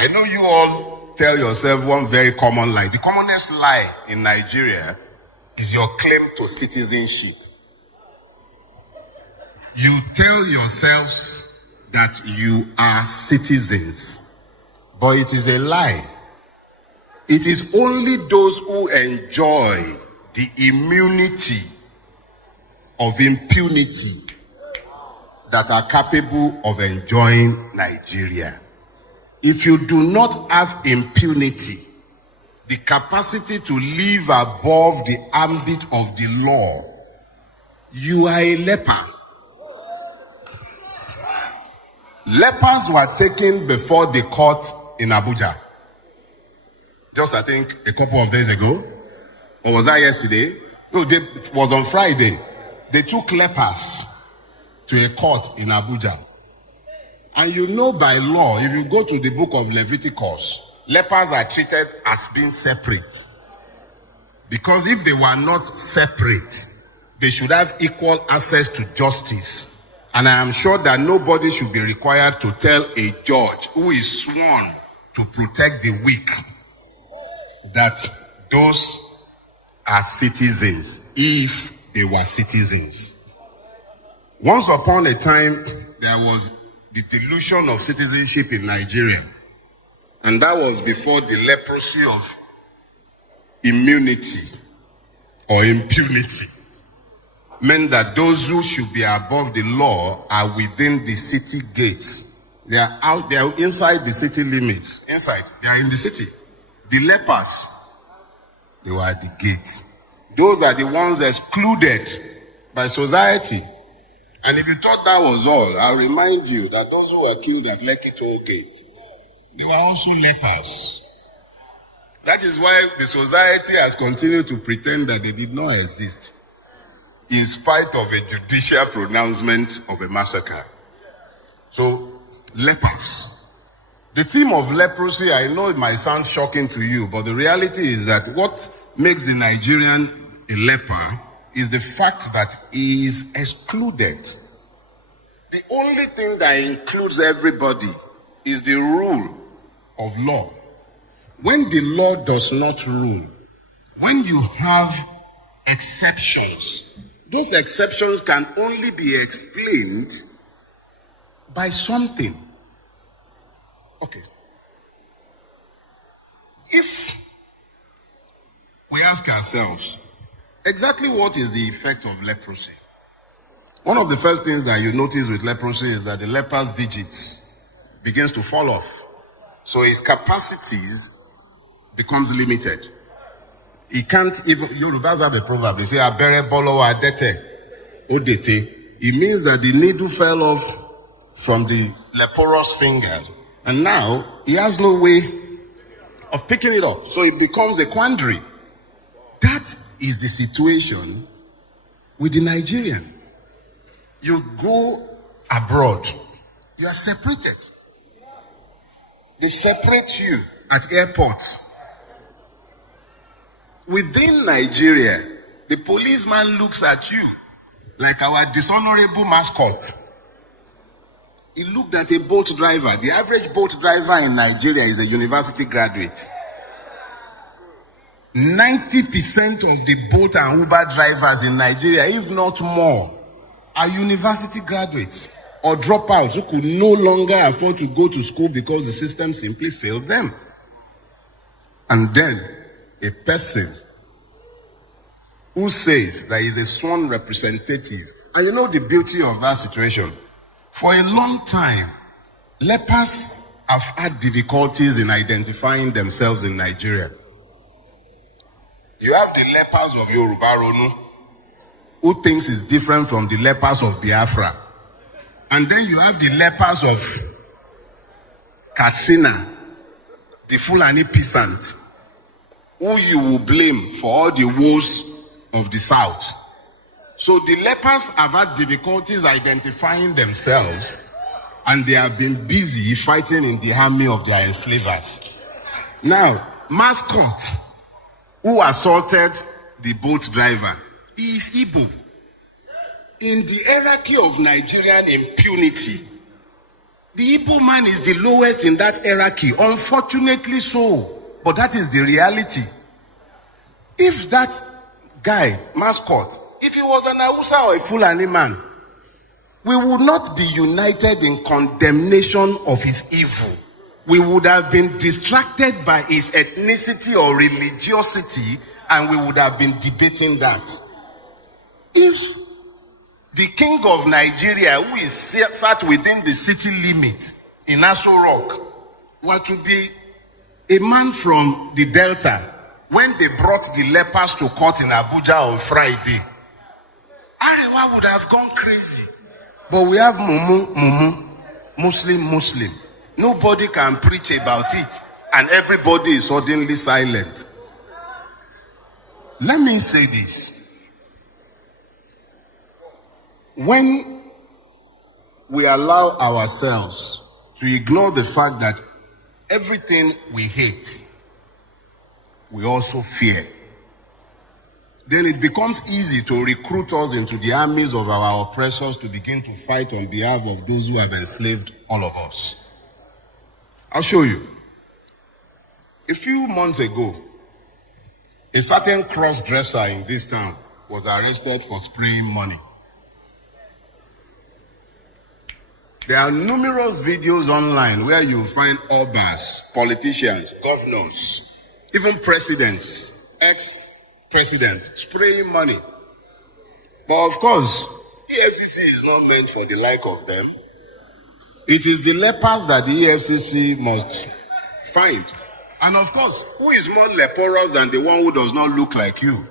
I know you all tell yourself one very common lie. The commonest lie in Nigeria is your claim to citizenship. You tell yourselves that you are citizens, but it is a lie. It is only those who enjoy the immunity of impunity that are capable of enjoying Nigeria. If you do not have impunity, the capacity to live above the ambit of the law, you are a leper. Lepers were taken before the court in Abuja. Just, I think, a couple of days ago. Or was that yesterday? No, it was on Friday. They took lepers to a court in Abuja. And you know by law, if you go to the book of Leviticus, lepers are treated as being separate. Because if they were not separate, they should have equal access to justice. And I am sure that nobody should be required to tell a judge who is sworn to protect the weak that those are citizens, if they were citizens. Once upon a time, there was the delusion of citizenship in Nigeria. And that was before the leprosy of immunity or impunity meant that those who should be above the law are within the city gates. They are out, they are inside the city limits. Inside, they are in the city. The lepers, they were at the gate. Those are the ones excluded by society. And if you thought that was all, I'll remind you that those who were killed at Lekki Toll Gate, they were also lepers. That is why the society has continued to pretend that they did not exist, in spite of a judicial pronouncement of a massacre. So, lepers. The theme of leprosy, I know it might sound shocking to you, but the reality is that what makes the Nigerian a leper is the fact that he is excluded. The only thing that includes everybody is the rule of law. When the law does not rule, when you have exceptions, those exceptions can only be explained by something. Okay. If we ask ourselves, exactly what is the effect of leprosy? One of the first things that you notice with leprosy is that the leper's digits begins to fall off. So his capacities becomes limited. He can't even, Yorubas have a proverb, they say, abere bolo adete, odete. It means that the needle fell off from the leprous finger. And now, he has no way of picking it up. So it becomes a quandary. That is the situation with the Nigerian. You go abroad, you are separated. They separate you at airports. Within Nigeria, the policeman looks at you like our dishonorable mascot. He looked at a boat driver. The average boat driver in Nigeria is a university graduate. 90% of the boat and Uber drivers in Nigeria, if not more, are university graduates or dropouts who could no longer afford to go to school because the system simply failed them. And then a person who says that he's a sworn representative. And you know the beauty of that situation? For a long time, lepers have had difficulties in identifying themselves in Nigeria. You have the lepers of Yoruba Ronu, who thinks is different from the lepers of Biafra. And then you have the lepers of Katsina, the Fulani peasant, who you will blame for all the woes of the South. So the lepers have had difficulties identifying themselves, and they have been busy fighting in the army of their enslavers. Now, mascot, who assaulted the boat driver, he is Igbo. In the hierarchy of Nigerian impunity, The Igbo man is the lowest in that hierarchy, unfortunately so. But that is the reality. If that guy, mascot, if he was an Hausa or a Fulani man, we would not be united in condemnation of his evil. We would have been distracted by his ethnicity or religiosity, and we would have been debating that. If the king of Nigeria, who is sat within the city limit in Aso Rock, were to be a man from the Delta, when they brought the lepers to court in Abuja on Friday, Arewa would have gone crazy. But we have Muslim. Nobody can preach about it, and everybody is suddenly silent. Let me say this. When we allow ourselves to ignore the fact that everything we hate, we also fear, then it becomes easy to recruit us into the armies of our oppressors to begin to fight on behalf of those who have enslaved all of us. I'll show you. A few months ago, a certain cross-dresser in this town was arrested for spraying money. There are numerous videos online where you find obas, politicians, governors, even presidents, ex-presidents spraying money. But of course, EFCC is not meant for the like of them. It is the lepers that the EFCC must find. And of course, who is more leprous than the one who does not look like you?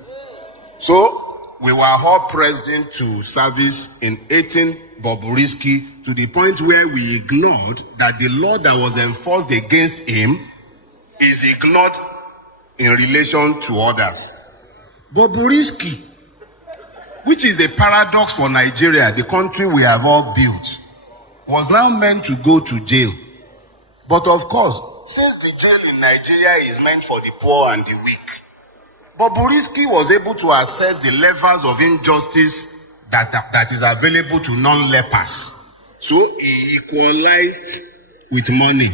So, we were all pressed into service in 18 Bobrisky to the point where we ignored that the law that was enforced against him is ignored in relation to others. Bobrisky, which is a paradox for Nigeria, the country we have all built, was now meant to go to jail. But of course, since the jail in Nigeria is meant for the poor and the weak, Bobrisky was able to assess the levels of injustice that is available to non-lepers. So he equalized with money.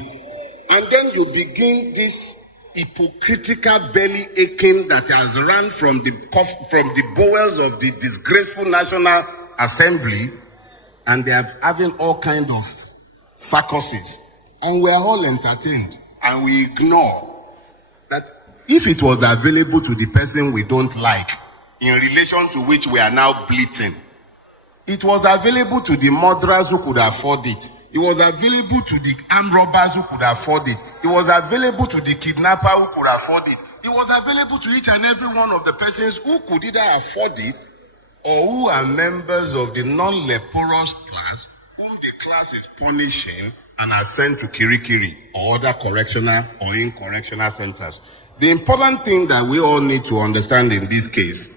And then you begin this hypocritical belly aching that has run from the bowels of the disgraceful National Assembly, and they are having all kinds of circuses. And we are all entertained, and we ignore that if it was available to the person we don't like, in relation to which we are now bleating, it was available to the murderers who could afford it. It was available to the armed robbers who could afford it. It was available to the kidnapper who could afford it. It was available to each and every one of the persons who could either afford it or who are members of the non-leprous class, whom the class is punishing and are sent to Kirikiri or other correctional or in-correctional centers. The important thing that we all need to understand in this case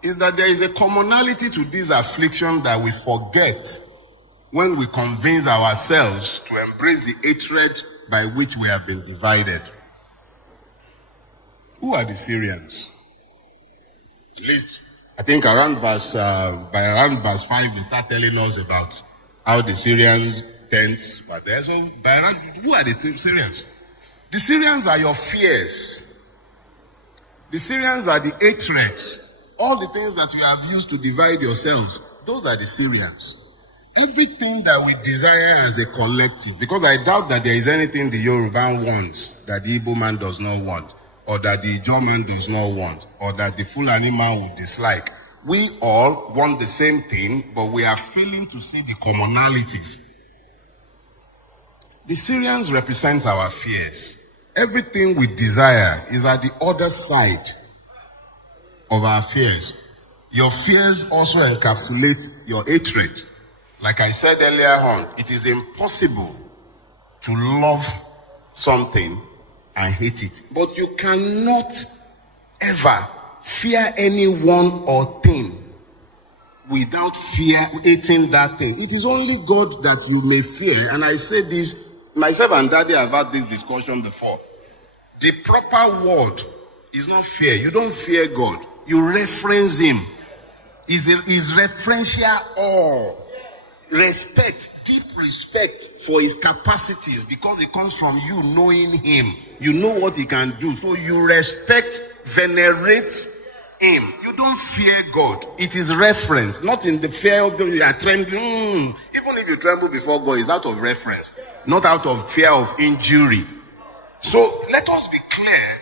is that there is a commonality to this affliction that we forget when we convince ourselves to embrace the hatred by which we have been divided. Who are the Syrians? At least, I think by around verse 5, they start telling us about how the Syrians tents were there. So, who are the Syrians? The Syrians are your fears. The Syrians are the hatreds. All the things that you have used to divide yourselves, those are the Syrians. Everything that we desire as a collective, because I doubt that there is anything the Yoruba wants that the Igbo man does not want, or that the Ijaw man does not want, or that the Fulani man would dislike. We all want the same thing, but we are failing to see the commonalities. The Syrians represent our fears. Everything we desire is at the other side of our fears. Your fears also encapsulate your hatred. Like I said earlier on, it is impossible to love something and hate it. But you cannot ever fear anyone or thing without hating that thing. It is only God that you may fear. And I say this, myself and Daddy have had this discussion before. The proper word is not fear. You don't fear God. You reference him. Is referential awe. respect, deep respect for his capacities, because it comes from you knowing him. You know what he can do, so you respect, venerate him. You don't fear God. It is reference, not in the fear of you are trembling. Even if you tremble before God, it's out of reference, not out of fear of injury. So let us be clear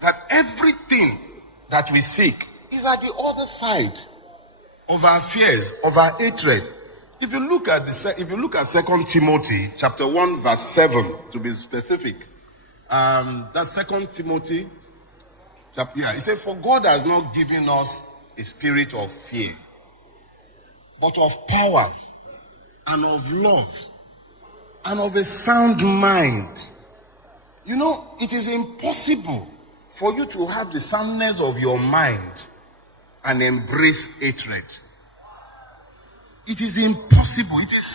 that everything that we seek is at the other side of our fears, of our hatred. If you look at 2 Timothy chapter 1 verse 7, to be specific, that's 2 Timothy chapter, it says, for God has not given us a spirit of fear, but of power and of love and of a sound mind. You know, it is impossible for you to have the soundness of your mind and embrace hatred. It is impossible. It is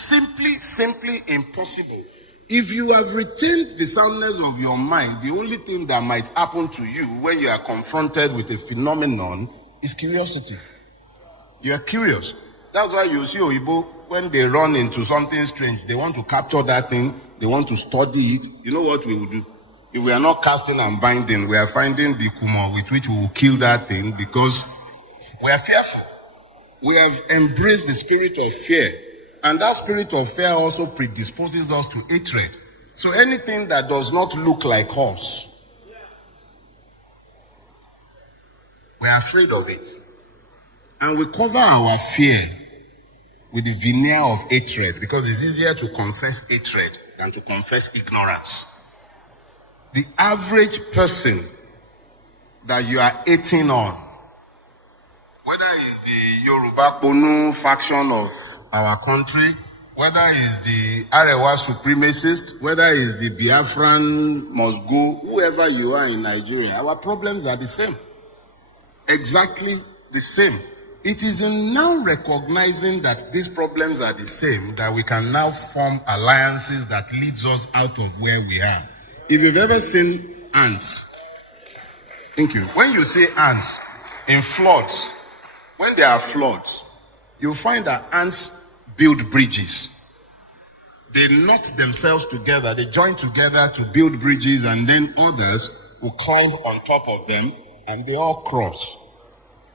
simply impossible. If you have retained the soundness of your mind, the only thing that might happen to you when you are confronted with a phenomenon is curiosity. You are curious. That's why you see Oyibo, when they run into something strange, they want to capture that thing, they want to study it. You know what we will do? If we are not casting and binding, we are finding the kumo with which we will kill that thing, because we are fearful. We have embraced the spirit of fear. And that spirit of fear also predisposes us to hatred. So anything that does not look like us, we are afraid of it. And we cover our fear with the veneer of hatred, because it's easier to confess hatred than to confess ignorance. The average person that you are hating on, whether it's the Yoruba Bonu faction of our country, whether it's the Arewa supremacist, whether it's the Biafran must go, whoever you are in Nigeria, our problems are the same. Exactly the same. It is in now recognizing that these problems are the same that we can now form alliances that leads us out of where we are. If you've ever seen ants, thank you. When you see ants in floods, when there are floods, you'll find that ants build bridges. They knot themselves together, they join together to build bridges, and then others will climb on top of them and they all cross.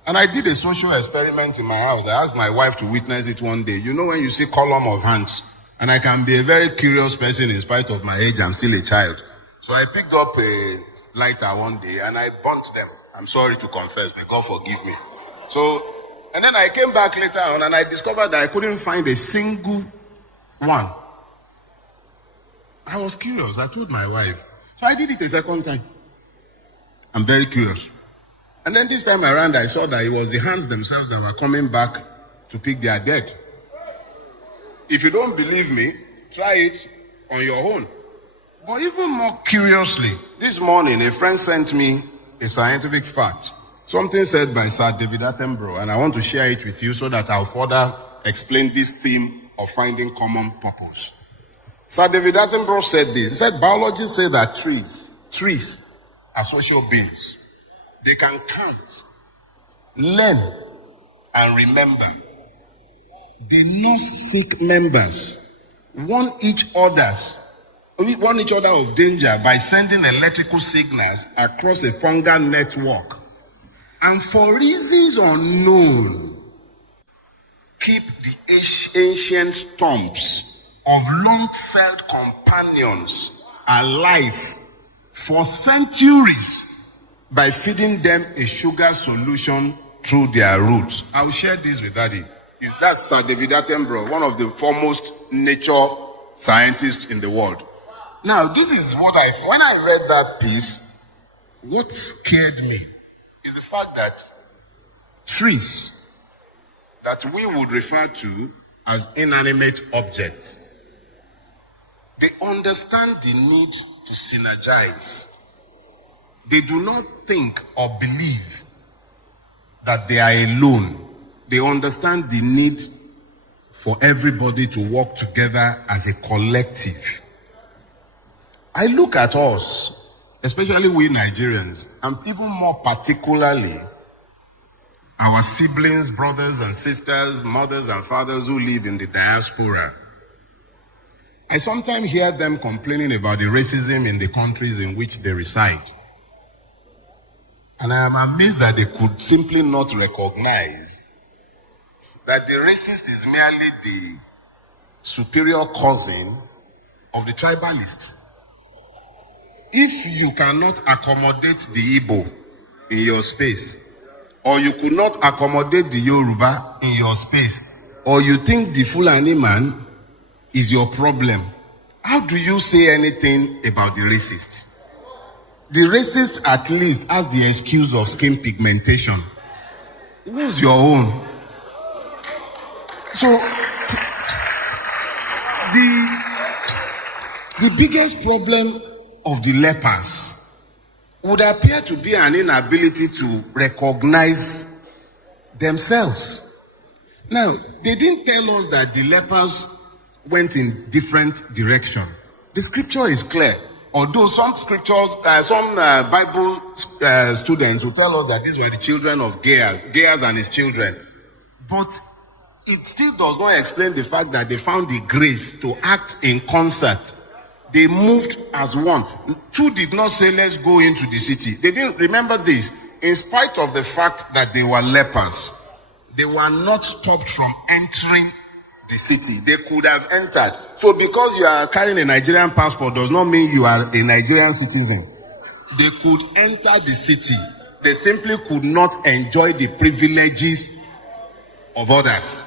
And I did a social experiment in my house. I asked my wife to witness it one day. You know, when you see column of ants, and I can be a very curious person in spite of my age, I'm still a child. So I picked up a lighter one day and I burnt them. I'm sorry to confess, may God forgive me. So, and then I came back later on and I discovered that I couldn't find a single one. I was curious. I told my wife. So I did it a second time. I'm very curious. And then this time around, I saw that it was the hands themselves that were coming back to pick their dead. If you don't believe me, try it on your own. But even more curiously, this morning, a friend sent me a scientific fact. Something said by Sir David Attenborough, and I want to share it with you so that I'll further explain this theme of finding common purpose. Sir David Attenborough said this. He said, biologists say that trees are social beings. They can count, learn, and remember. They nurse sick members, warn each other of danger by sending electrical signals across a fungal network. And for reasons unknown, keep the ancient stumps of long-felt companions alive for centuries by feeding them a sugar solution through their roots. I'll share this with Daddy. That's Sir David Attenborough, one of the foremost nature scientists in the world. Now, this is what when I read that piece, what scared me is the fact that trees that we would refer to as inanimate objects, they understand the need to synergize. They do not think or believe that they are alone. They understand the need for everybody to work together as a collective. I look at us, especially we Nigerians, and even more particularly our siblings, brothers and sisters, mothers and fathers who live in the diaspora. I sometimes hear them complaining about the racism in the countries in which they reside. And I am amazed that they could simply not recognize that the racist is merely the superior cousin of the tribalist. If you cannot accommodate the Igbo in your space, or you could not accommodate the Yoruba in your space, or you think the Fulani man is your problem, how do you say anything about the racist? The racist at least has the excuse of skin pigmentation. What's your own? So, the biggest problem of the lepers would appear to be an inability to recognize themselves. Now, they didn't tell us that the lepers went in different direction. The scripture is clear. Although some scriptures, some Bible students will tell us that these were the children of Geas and his children. But it still does not explain the fact that they found the grace to act in concert. They moved as one. Two did not say, let's go into the city. They didn't remember this. In spite of the fact that they were lepers, they were not stopped from entering the city. They could have entered. So because you are carrying a Nigerian passport does not mean you are a Nigerian citizen. They could enter the city. They simply could not enjoy the privileges of others.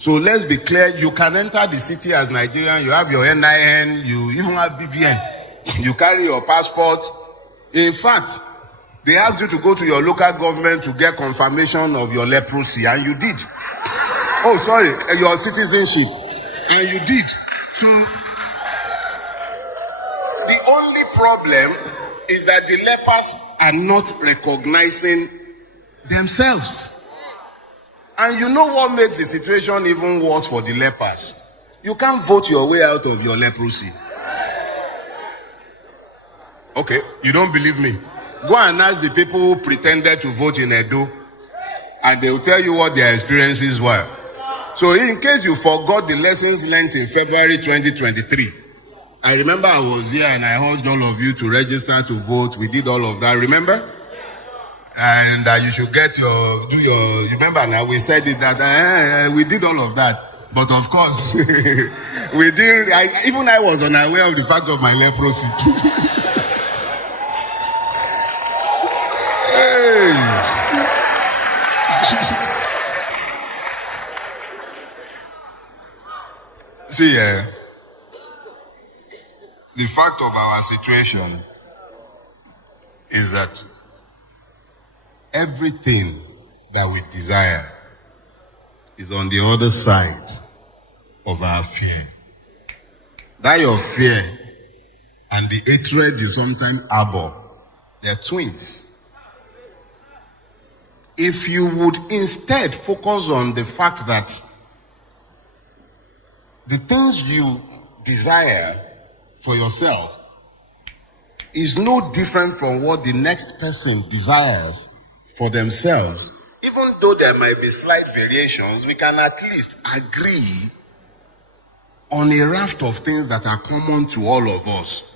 So let's be clear, you can enter the city as Nigerian, you have your NIN, you even have BVN, you carry your passport. In fact, they asked you to go to your local government to get confirmation of your leprosy, and you did. Oh, sorry, your citizenship, and you did. So, the only problem is that the lepers are not recognizing themselves. And you know what makes the situation even worse for the lepers? You can't vote your way out of your leprosy. Okay, you don't believe me? Go and ask the people who pretended to vote in Edo, and they will tell you what their experiences were. So in case you forgot the lessons learned in February 2023, I remember I was here and I urged all of you to register to vote. We did all of that, remember? And you should get remember now we said it that we did all of that. But of course, we didn't, even I was unaware of the fact of my leprosy. See, the fact of our situation is that everything that we desire is on the other side of our fear. That your fear and the hatred you sometimes harbor, they're twins. If you would instead focus on the fact that the things you desire for yourself is no different from what the next person desires for themselves, even though there might be slight variations, we can at least agree on a raft of things that are common to all of us.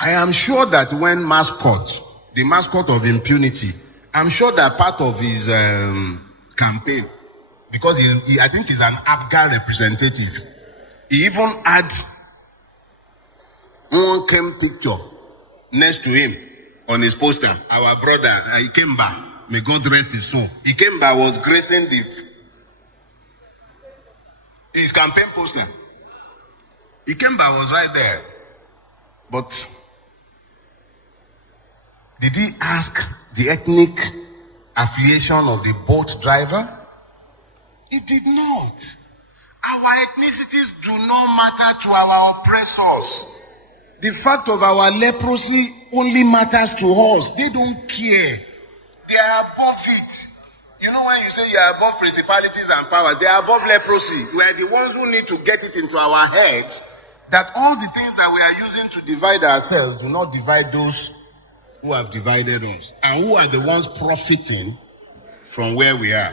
I am sure that when the mascot of Impunity, I'm sure that part of his campaign, because I think he's an APGA representative, he even had one came picture next to him on his poster. Our brother, Ikemba, may God rest his soul. Ikemba was gracing his campaign poster. Ikemba was right there. But did he ask the ethnic affiliation of the boat driver? He did not. Our ethnicities do not matter to our oppressors. The fact of our leprosy only matters to us. They don't care. They are above it. You know when you say you are above principalities and powers, they are above leprosy. We are the ones who need to get it into our heads that all the things that we are using to divide ourselves do not divide those who have divided us. And who are the ones profiting from where we are.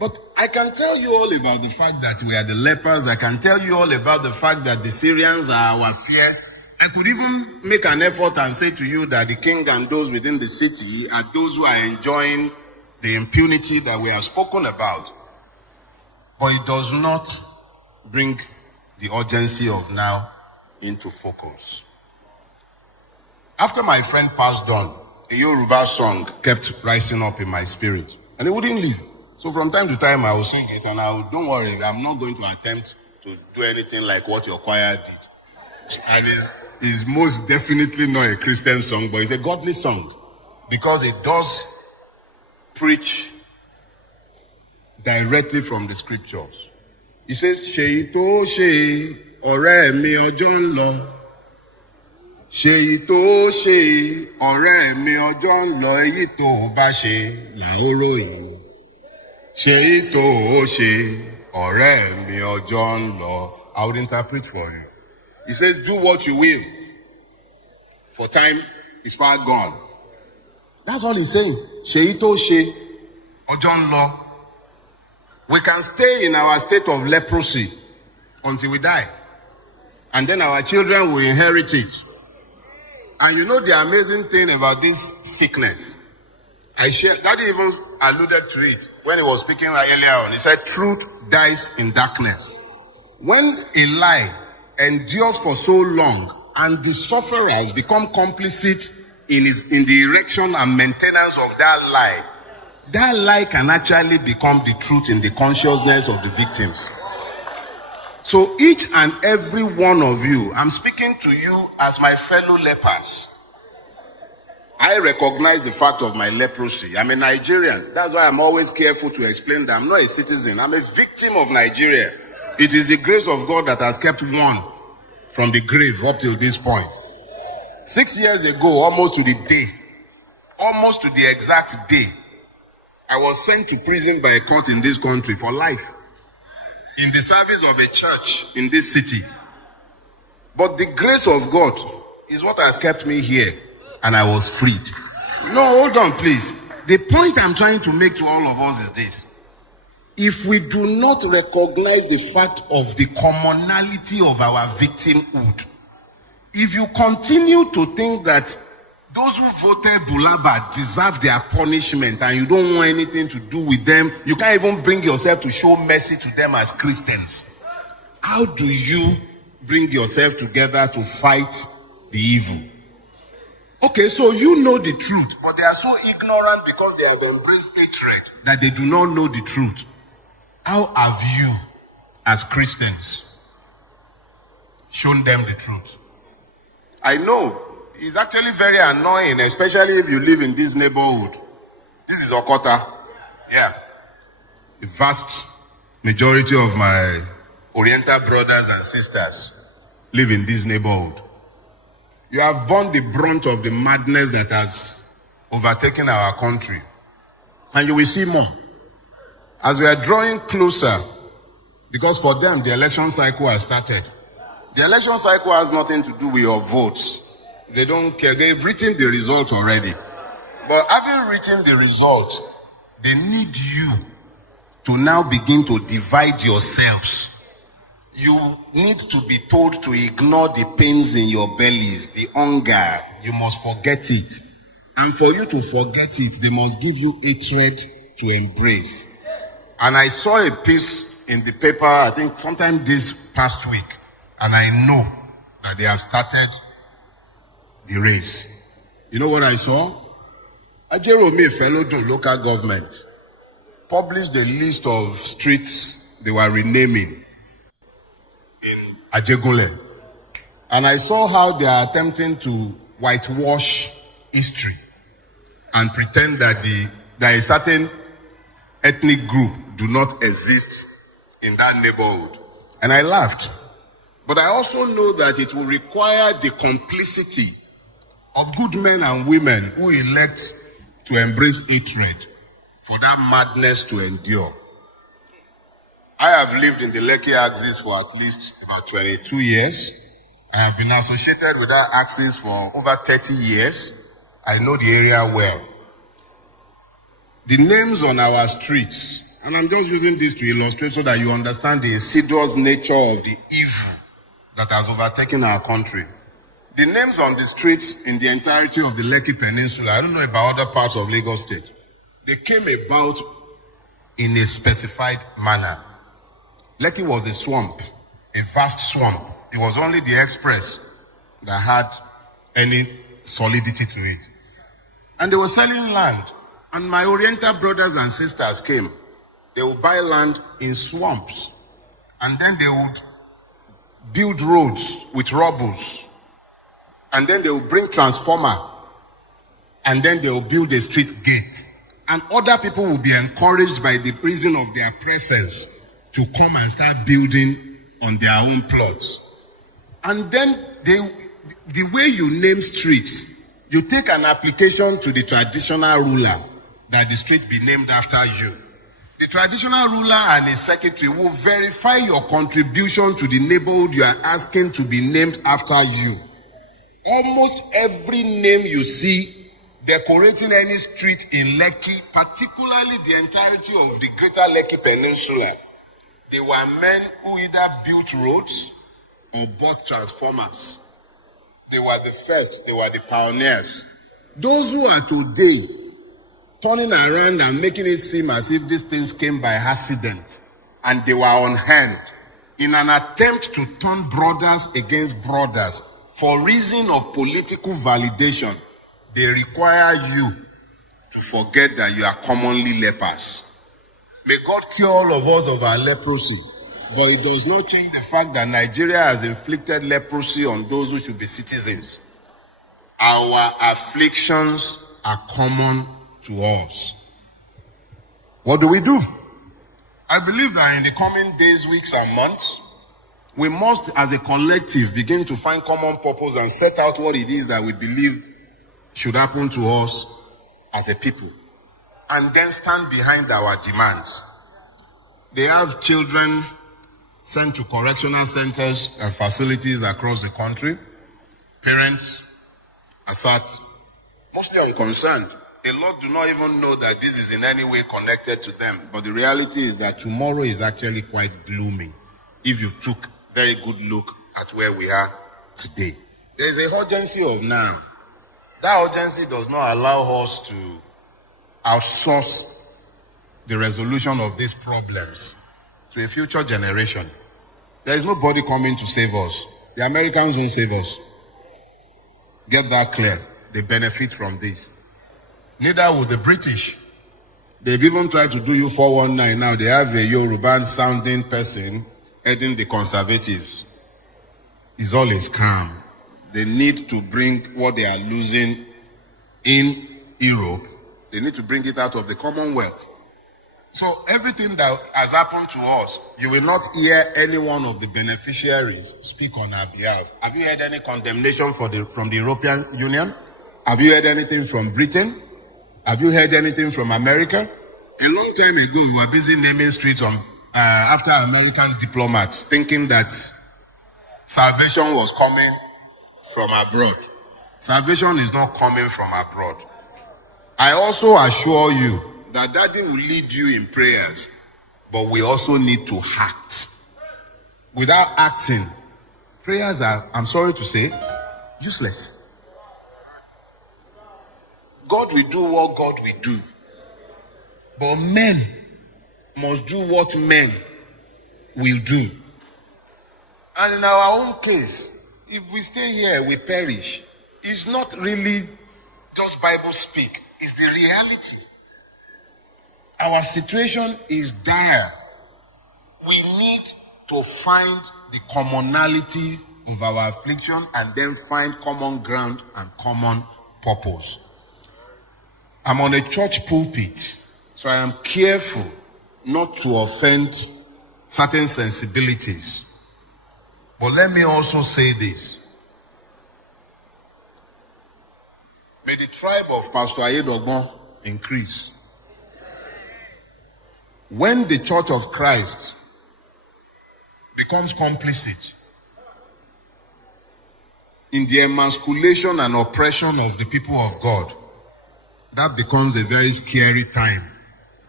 But I can tell you all about the fact that we are the lepers. I can tell you all about the fact that the Syrians are our fears. I could even make an effort and say to you that the king and those within the city are those who are enjoying the impunity that we have spoken about. But it does not bring the urgency of now into focus. After my friend passed on, a Yoruba song kept rising up in my spirit, and it wouldn't leave. So from time to time, I will sing it, and don't worry, I'm not going to attempt to do anything like what your choir did. And it's most definitely not a Christian song, but it's a godly song, because it does preach directly from the scriptures. It says, "Ṣèyí tó ṣe, ọ̀rẹ́ mi ọjọ́ ń lọ. Ṣèyí tó ṣe, ọ̀rẹ́ mi ọjọ́ ń lọ. Èyí tó bá ṣe là ó ròyìn. Ṣèyí tó ṣe, ọ̀rẹ́ mi ọjọ́ ń lọ." I would interpret for you. It says, "Do what you will, for time is far gone." That's all he's saying. Ṣèyí tó ṣe, ọjọ́ ń lọ. We can stay in our state of leprosy until we die. And then our children will inherit it. And you know the amazing thing about this sickness? Daddy even alluded to it when he was speaking earlier on. He said, truth dies in darkness. When a lie endures for so long and the sufferers become complicit in the erection and maintenance of that lie can actually become the truth in the consciousness of the victims. So each and every one of you, I'm speaking to you as my fellow lepers. I recognize the fact of my leprosy. I'm a Nigerian. That's why I'm always careful to explain that I'm not a citizen. I'm a victim of Nigeria. It is the grace of God that has kept one from the grave up till this point. 6 years ago, almost to the exact day, I was sent to prison by a court in this country for life, in the service of a church in this city. But the grace of God is what has kept me here, and I was freed. No, hold on, please. The point I'm trying to make to all of us is this. If we do not recognize the fact of the commonality of our victimhood, if you continue to think that those who voted Bulaba deserve their punishment and you don't want anything to do with them, you can't even bring yourself to show mercy to them as Christians. How do you bring yourself together to fight the evil? Okay, so you know the truth, but they are so ignorant because they have embraced hatred that they do not know the truth. How have you, as Christians, shown them the truth? I know it's actually very annoying, especially if you live in this neighborhood. This is Okota. Yeah. The vast majority of my Oriental brothers and sisters live in this neighborhood. You have borne the brunt of the madness that has overtaken our country. And you will see more. As we are drawing closer, because for them, the election cycle has started. The election cycle has nothing to do with your votes. They don't care. They've written the result already. But having written the result, they need you to now begin to divide yourselves. You need to be told to ignore the pains in your bellies, the hunger. You must forget it. And for you to forget it, they must give you hatred to embrace. And I saw a piece in the paper, I think sometime this past week, and I know that they have started the race. You know what I saw? Ajeromi Felodun local government published the list of streets they were renaming in Ajegunle. And I saw how they are attempting to whitewash history and pretend that there is certain ethnic group do not exist in that neighborhood. And I laughed. But I also know that it will require the complicity of good men and women who elect to embrace hatred for that madness to endure. I have lived in the Lekki axis for at least about 22 years. I have been associated with that axis for over 30 years. I know the area well. The names on our streets, and I'm just using this to illustrate so that you understand the insidious nature of the evil that has overtaken our country. The names on the streets in the entirety of the Lekki Peninsula, I don't know about other parts of Lagos State, they came about in a specified manner. Lekki was a swamp, a vast swamp. It was only the express that had any solidity to it. And they were selling land. And my Oriental brothers and sisters came. They would buy land in swamps. And then they would build roads with rubbles. And then they would bring transformer. And then they would build a street gate. And other people will be encouraged by the reason of their presence to come and start building on their own plots. And then the way you name streets, you take an application to the traditional ruler that the street be named after you. The traditional ruler and his secretary will verify your contribution to the neighborhood you are asking to be named after you. Almost every name you see decorating any street in Lekki, particularly the entirety of the greater Lekki Peninsula, they were men who either built roads or bought transformers. They were the first, they were the pioneers. Those who are today turning around and making it seem as if these things came by accident and they were on hand in an attempt to turn brothers against brothers for reason of political validation, they require you to forget that you are commonly lepers. May God cure all of us of our leprosy, but it does not change the fact that Nigeria has inflicted leprosy on those who should be citizens. Our afflictions are common to us. What do we do? I believe that in the coming days, weeks, and months, we must, as a collective, begin to find common purpose and set out what it is that we believe should happen to us as a people, and then stand behind our demands. They have children sent to correctional centers and facilities across the country. Parents are sat mostly unconcerned. A lot do not even know that this is in any way connected to them. But the reality is that tomorrow is actually quite gloomy if you took a very good look at where we are today. There is a urgency of now. That urgency does not allow us to outsource the resolution of these problems to a future generation. There is nobody coming to save us. The Americans won't save us. Get that clear. They benefit from this. Neither will the British. They've even tried to do you 419 now. They have a Yoruba sounding person heading the Conservatives. It's always calm. They need to bring what they are losing in Europe. They need to bring it out of the Commonwealth. So everything that has happened to us, you will not hear any one of the beneficiaries speak on our behalf. Have you heard any condemnation from the European Union? Have you heard anything from Britain? Have you heard anything from America? A long time ago, we were busy naming streets after American diplomats, thinking that salvation was coming from abroad. Salvation is not coming from abroad. I also assure you that Daddy will lead you in prayers, but we also need to act. Without acting, prayers are, I'm sorry to say, useless. God will do what God will do. But men must do what men will do. And in our own case, if we stay here, we perish. It's not really just Bible speak. It's the reality. Our situation is dire. We need to find the commonality of our affliction and then find common ground and common purpose. I'm on a church pulpit, so I am careful not to offend certain sensibilities. But let me also say this. May the tribe of Pastor Ayedogbon increase. When the Church of Christ becomes complicit in the emasculation and oppression of the people of God, that becomes a very scary time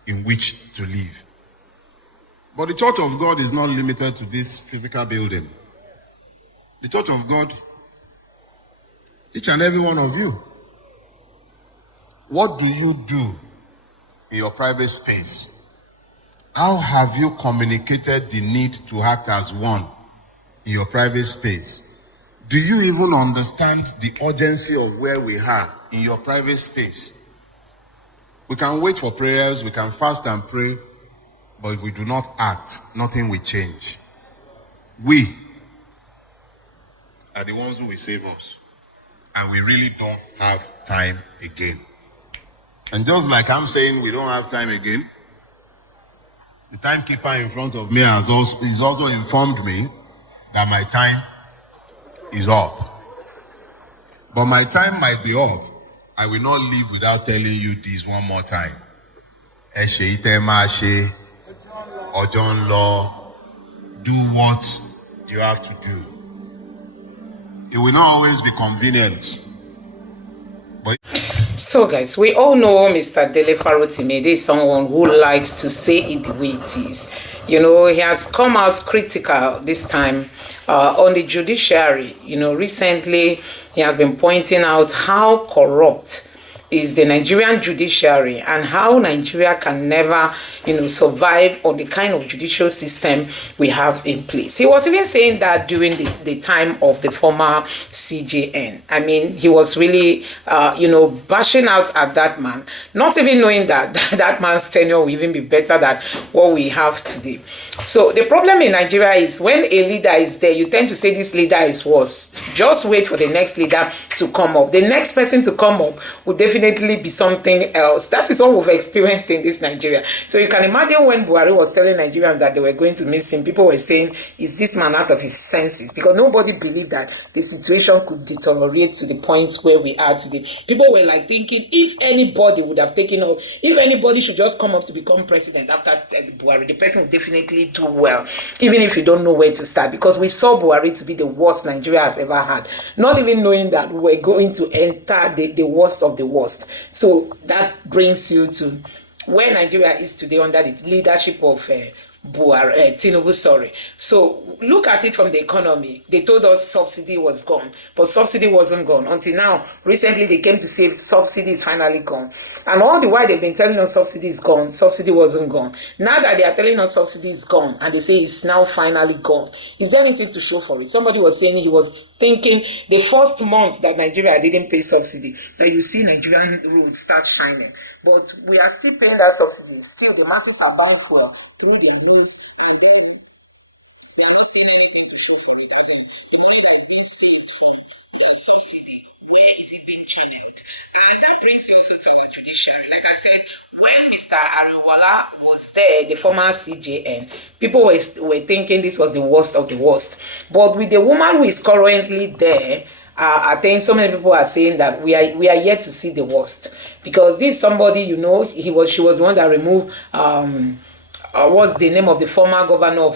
in which to live. But the church of God is not limited to this physical building. The church of God, each and every one of you, what do you do in your private space? How have you communicated the need to act as one in your private space? Do you even understand the urgency of where we are in your private space? We can wait for prayers, we can fast and pray, but if we do not act, nothing will change. We are the ones who will save us, and we really don't have time again. And just like I'm saying we don't have time again, the timekeeper in front of me has also informed me that my time is up. But my time might be up. I will not leave without telling you this one more time. Ojon law, do what you have to do. It will not always be convenient. But so guys, we all know Mr. Dele Farotimi. There is someone who likes to say it the way it is. You know, he has come out critical this time on the judiciary. You know, recently he has been pointing out how corrupt is the Nigerian judiciary and how Nigeria can never, you know, survive on the kind of judicial system we have in place. He was even saying that during the time of the former CJN. I mean, he was really, you know, bashing out at that man, not even knowing that that man's tenure will even be better than what we have today. So the problem in Nigeria is when a leader is there, you tend to say this leader is worse. Just wait for the next leader to come up. The next person to come up will definitely be something else. That is what we've experienced in this Nigeria. So you can imagine when Buhari was telling Nigerians that they were going to miss him, people were saying, is this man out of his senses? Because nobody believed that the situation could deteriorate to the point where we are today. People were like thinking, if anybody would have taken up, if anybody should just come up to become president after Buhari, the person would definitely do well, even if you don't know where to start, because we saw Buhari to be the worst Nigeria has ever had, not even knowing that we're going to enter the worst of the worst. So that brings you to where Nigeria is today under the leadership of Tinubu, sorry. So look at it from the economy. They told us subsidy was gone, but subsidy wasn't gone until now. Recently, they came to say subsidy is finally gone. And all the while they've been telling us subsidy is gone, subsidy wasn't gone. Now that they are telling us subsidy is gone and they say it's now finally gone, is there anything to show for it? Somebody was saying he was thinking the first month that Nigeria didn't pay subsidy, that you see Nigerian roads start shining. But we are still paying that subsidy. Still, the masses are buying fuel through their news, and then they are not seeing anything to show for it. As in, money that is being saved from the subsidy, where is it being channeled? And that brings you also to our judiciary. Like I said, when Mr. Ariwala was there, the former CJN, people were thinking this was the worst of the worst. But with the woman who is currently there, I think so many people are saying that we are yet to see the worst, because this somebody, you know, she was the one that removed what's the name of the former governor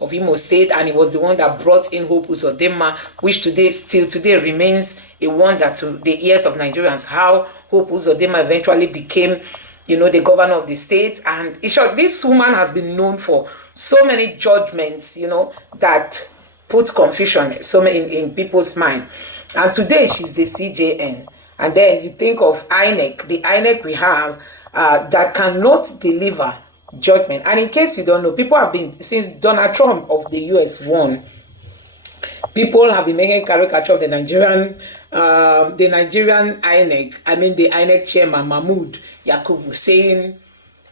of Imo State, and he was the one that brought in Hope Uzodinma, which still today remains a wonder to the ears of Nigerians, how Hope Uzodinma eventually became, you know, the governor of the state. And this woman has been known for so many judgments, you know, that put confusion so many in people's mind. And today she's the CJN. And then you think of INEC, the INEC we have that cannot deliver judgment. And in case you don't know, people have been, since Donald Trump of the US won, people have been making caricature of the Nigerian INEC. I mean the INEC chairman Mahmoud Yakubu, saying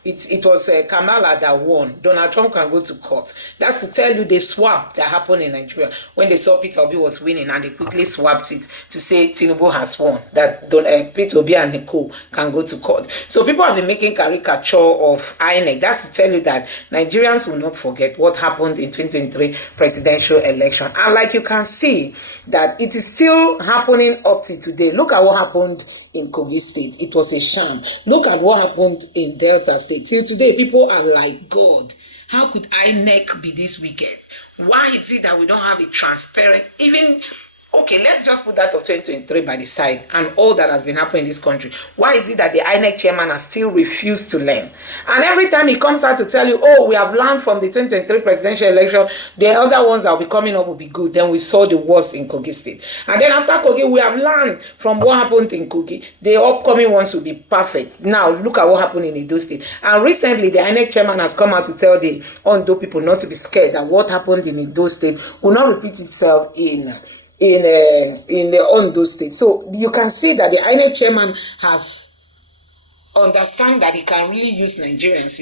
it was Kamala that won. Donald Trump can go to court. That's to tell you the swap that happened in Nigeria when they saw Peter Obi was winning, and they quickly swapped it to say Tinubu has won, that Peter Obi and Nico can go to court. So people have been making caricature of INEC. That's to tell you that Nigerians will not forget what happened in 2023 presidential election. And like you can see that it is still happening up to today. Look at what happened in Kogi State. It was a sham. Look at what happened in Delta State. Till today, people are like, God, how could INEC be this wicked? Why is it that we don't have a transparent, even Okay, let's just put that of 2023 by the side and all that has been happening in this country. Why is it that the INEC chairman has still refused to learn? And every time he comes out to tell you, oh, we have learned from the 2023 presidential election, the other ones that will be coming up will be good. Then we saw the worst in Kogi State. And then after Kogi, we have learned from what happened in Kogi. The upcoming ones will be perfect. Now, look at what happened in Edo State. And recently, the INEC chairman has come out to tell the Ondo people not to be scared that what happened in Edo State will not repeat itself in the Ondo State. So you can see that the INEC chairman has understand that he can really use Nigerians,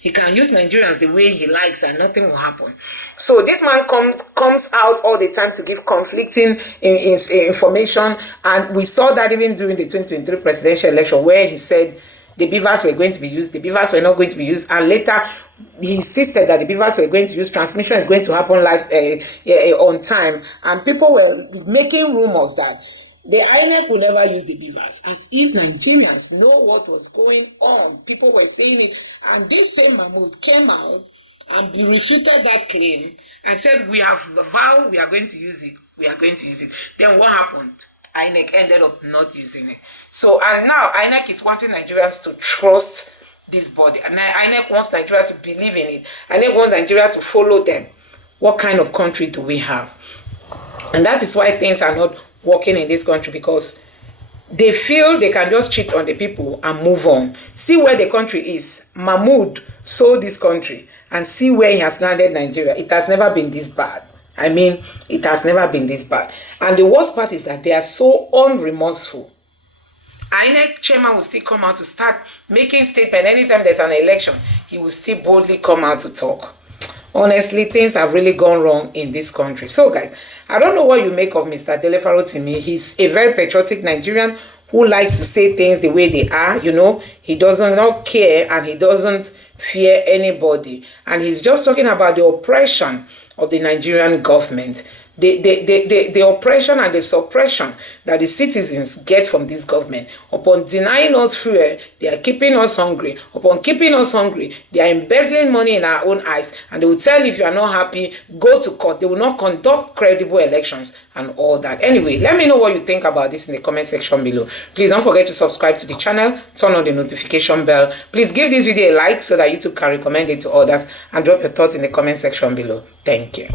he can use Nigerians the way he likes and nothing will happen. So this man comes out all the time to give conflicting information, and we saw that even during the 2023 presidential election where he said the beavers were going to be used, the beavers were not going to be used, and later he insisted that the beavers were going to use, transmission is going to happen live on time, and people were making rumors that the INEC will never use the beavers, as if Nigerians know what was going on. People were saying it, and this same Mahmoud came out and refuted that claim and said, we have vowed we are going to use it, we are going to use it. Then what happened? INEC ended up not using it. So, and now INEC is wanting Nigerians to trust this body. And INEC wants Nigeria to believe in it. INEC wants Nigeria to follow them. What kind of country do we have? And that is why things are not working in this country, because they feel they can just cheat on the people and move on. See where the country is. Mahmoud sold this country and see where he has landed Nigeria. It has never been this bad. I mean, it has never been this bad. And the worst part is that they are so unremorseful. INEC chairman will still come out to start making statement anytime there's an election. He will still boldly come out to talk. Honestly, things have really gone wrong in this country. So guys, I don't know what you make of Mr. Dele Farotimi. He's a very patriotic Nigerian who likes to say things the way they are. He doesn't not care and he doesn't fear anybody. And he's just talking about the oppression of the Nigerian government. The oppression and the suppression that the citizens get from this government. Upon denying us fuel, they are keeping us hungry. Upon keeping us hungry, they are embezzling money in our own eyes. And they will tell you if you are not happy, go to court. They will not conduct credible elections and all that. Anyway, let me know what you think about this in the comment section below. Please don't forget to subscribe to the channel. Turn on the notification bell. Please give this video a like so that YouTube can recommend it to others. And drop your thoughts in the comment section below. Thank you.